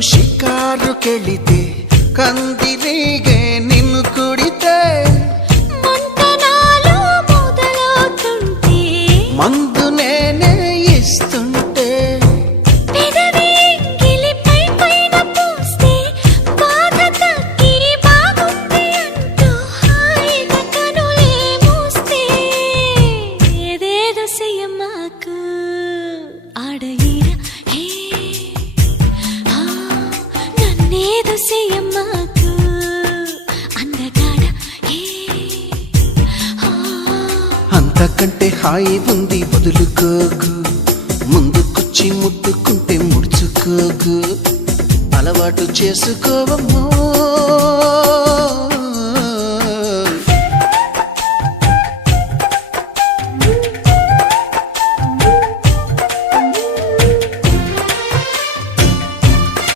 షికారుకెళితే కందిరీగే నిన్ను కుడితే. మంతనాలు మొదలవుతుంటే మందు నేనే ఇస్తుంటే. పెదవి ఎంగిలిపై నన్నేదో చెయ్యమాకు అందగాడ అంతకంటే హాయి ఉంది వదులుకోగు ముందుకొచ్చి ముట్టుకుంటే ముడుచుకోగు అలవాటు చేసుకోవమ్మో.